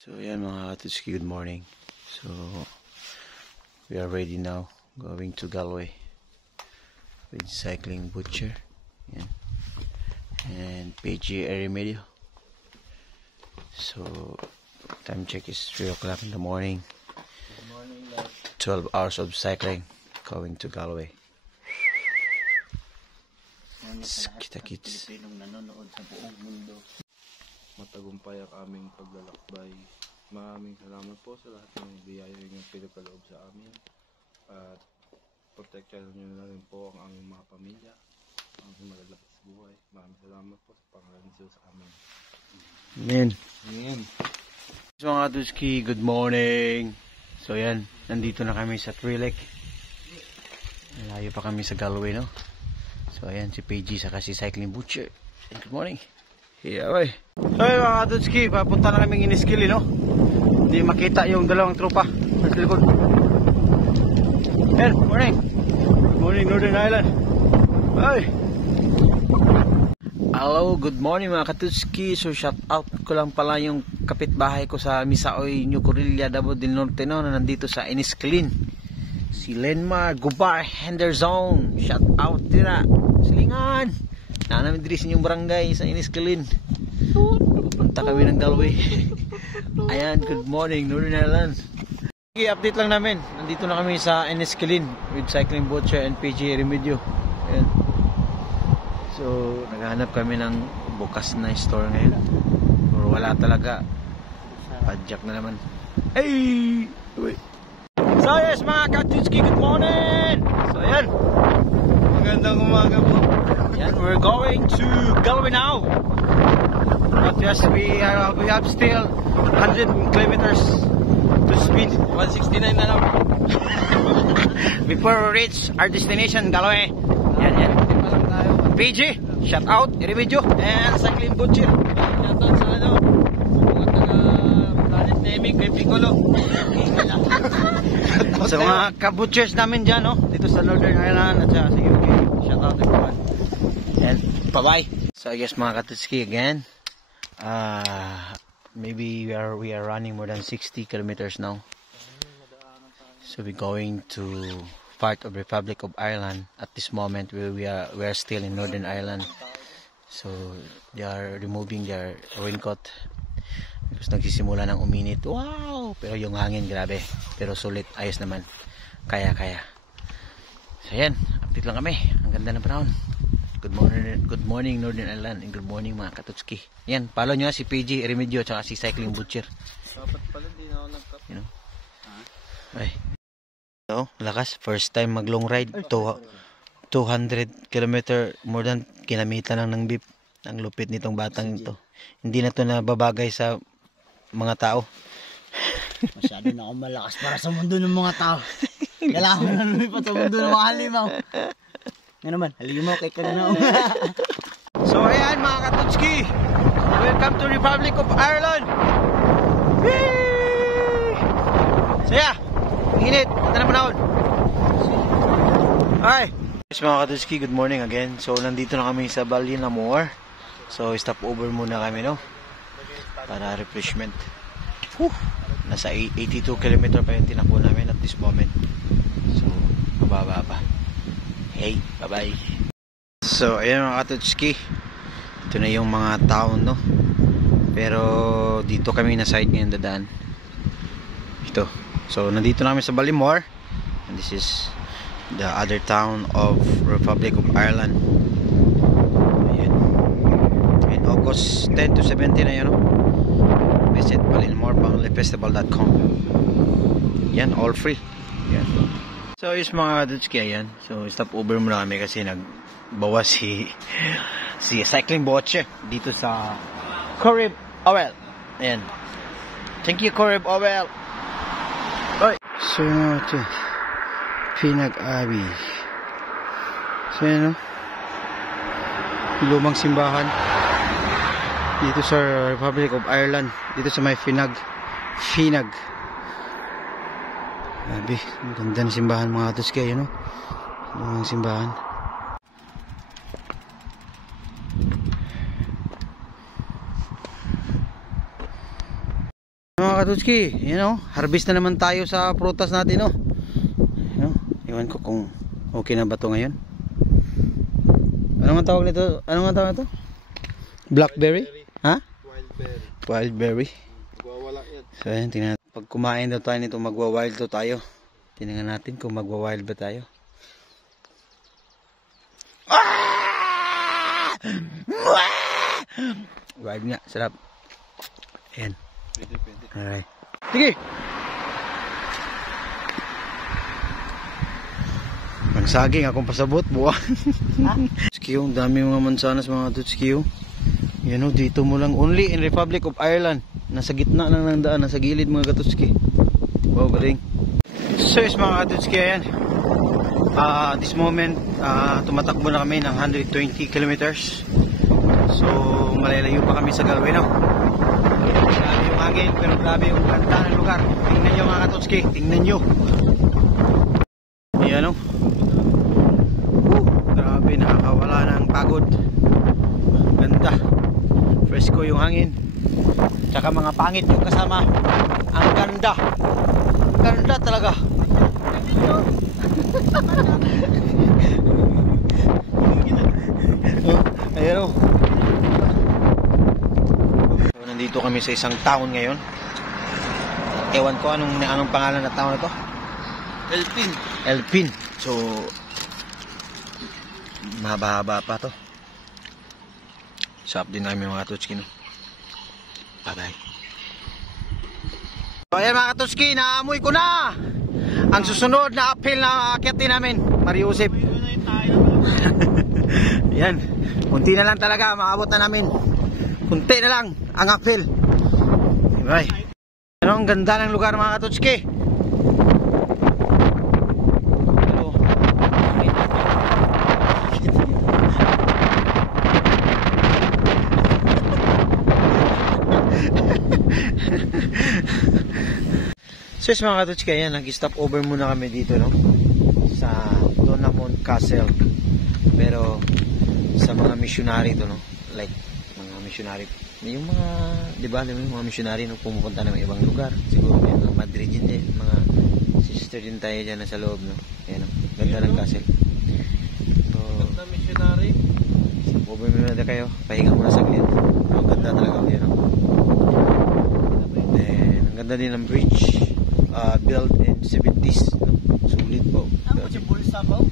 So yan mga Katutski, good morning. So we are ready now, going to Galway with Cycling Butcher yan. And PG Remedio. So time check is 3 o'clock in the morning. 12 hours of cycling going to Galway. Kita-kits. Nanonood sa buong mundo. Matagumpay ang aming paglalakbay. Maraming salamat po sa lahat ng biyaya yung pinapaloob sa amin. At proteksyonan nyo na rin po ang aming mga pamilya, ang aming malalakas buhay. Maraming salamat po sa pangalan ni Jesus sa amin. Amen. Amen. So mga Katutski, good morning. So yan, nandito na kami sa Trilek. Layo pa kami sa Galway, no? So ayan, si PG saka si Cycling Butcher. Good morning. Yeah, boy. Hey mga Katutski, papunta na kaming Iniskili, no? Hindi makita yung dalawang tropa sa likod. Hey, morning. Good morning, Northern Ireland. Hey. Hello, good morning mga Katutski. So shout out ko lang pala yung kapitbahay ko sa Misaoy, New Corilla, Davao del Norte, no, na nandito sa Iniskilin. Si Lenmar Gubar Henderson. Shout out tira. Silingan. Namin diri sa inyong barangay sa Iniskilin. Pupunta kami ng Galway. Ayan, good morning Northern Ireland. Okay, update lang namin. Nandito na kami sa Iniskilin with Cycling Butcher and PG Remedio. Ayan. So, naghahanap kami ng bukas na store ngayon. Or wala talaga. Padjak na naman. Hey! Wait. So yes mga Katutski, good morning! So ayan, magandang umaga po. Ayan, we're going to Galway now. But yes, we have still 100 kilometers to speed. 169 na lang. Before we reach our destination, Galway. Yan, yan. PG, shout out, Remedio, and Cycling Butcher. Shout out sa ano, mga taga-planet naming kay Piccolo. Sa mga kabutchers namin dyan, no? Dito sa Northern Ireland at sa UK. Shout out everyone. And bye-bye. So I guess mga Katutski again. Maybe we are running more than 60 kilometers now. So we're going to part of Republic of Ireland. At this moment we are still in Northern Ireland. So they are removing their raincoat. Because nagsisimula ng uminit. Wow! Pero yung hangin, grabe. Pero sulit, ayos naman. Kaya. So yan, update lang kami. Ang ganda ng panahon. Good morning Northern Ireland. And good morning mga Katutski. Yan, follow nyo si PG Remedio at si Cycling Butcher. Dapat pala, di na ako nagkap. You know? Ay. So, lakas. First time mag long ride. 200 kilometer. More than kinamitan lang ng beep. Ang lupit nitong batang ito. Hindi na to nababagay sa mga tao. Masyado na akong malakas para sa mundo ng mga tao. Kailangan na lumipat sa mundo ng mga halimaw. Nga naman, halimaw kay Kananaw. So ayan mga Katutski, welcome to Republic of Ireland. Whee! So yeah, init, ganda na panahon. Hi yes, mga Katutski, good morning again. So nandito na kami sa Ballinamore. So stop over muna kami, no, para refreshment. Nasa 82 km pa yung tinakbo namin at this moment. So mababa pa. Hey, bye bye. So ayan mga Katutski, ito na yung mga town, no, pero dito kami na side ngayon dadaan ito. So nandito na kami sa Ballinamore, and this is the other town of Republic of Ireland. August 10 to 17 na yun, no? Visit ballinamorefestival.com. Yan, all free. Yan. So is mga Katutski, ayan. So stop over muna kami kasi nagbawas si Cycling Butcher dito sa Corrib Owel. Ayan. Thank you Corrib Owel. Bye. So ito, Pinag-Abbey. So yan, no? Lumang simbahan dito sa Republic of Ireland, dito sa may Finag. Grabe, ang ganda ng simbahan mga Katutski, yun, no? Ang simbahan. Mga mga katutski, harvest na naman tayo sa prutas natin, no. Iwan ko kung okay na ba to ngayon. Ano nga tawag nito? Blackberry? Ha? Wildberry. Wildberry. Wala yan. So ayan, tingnan natin. Pag kumain daw tayo nito, magwa-wild daw tayo. Tingnan natin kung magwa-wild ba tayo. Wild nga, sarap. Ayan. Pwede. Alright. Sige! Nagsaging akong pasabot, buwan. Skiyo, dami mga mansanas mga tutskiyo. Yan o, dito mo lang. Only in Republic of Ireland. Nasa gitna lang ng daan, nasa gilid mga katutski. Wow, galing. So is mga katutski, ayan. This moment, tumatakbo na kami ng 120 kilometers. So, malalayo pa kami sa Galway, no? Grabe yung hangin, pero grabe yung ganda ng lugar. Tingnan nyo mga katutski, tingnan nyo. Ayan o. Grabe, nakakawala ng pagod. Ganda. Fresco yung hangin. Tsaka mga pangit yung kasama. Ang ganda. Ganda talaga. Ayan o. So, nandito kami sa isang town ngayon. Ewan ko anong pangalan na town na to. Elpin. So, mahaba-haba pa to. Shop din namin mga katutski, no? Bye-bye. So, ayan mga katutski, naamoy ko na ang susunod na uphill na akyatin namin, Mariusip. Yan, kunti na lang talaga, maabot na namin. Kunti na lang ang uphill. Bye. Ano, ang ganda ng lugar mga katutski. So yes, mga katutski, ayan, nag-stop over muna kami dito, no? Sa Donamon Castle. Pero sa mga missionary to, no? Like mga missionary, yung mga, di ba, yung mga missionary no, pumupunta ng ibang lugar. Siguro may mga Madrid din, mga sister din tayo dyan nasa loob, no? Ayan, no? Ganda ng castle. So, Ganda missionary. stop over muna kayo, pahinga muna saglit. Ang ganda talaga, ayan, no? Then, ang ganda din ng bridge. Built in 70s, no? Sulit po. Ang bulsa ba?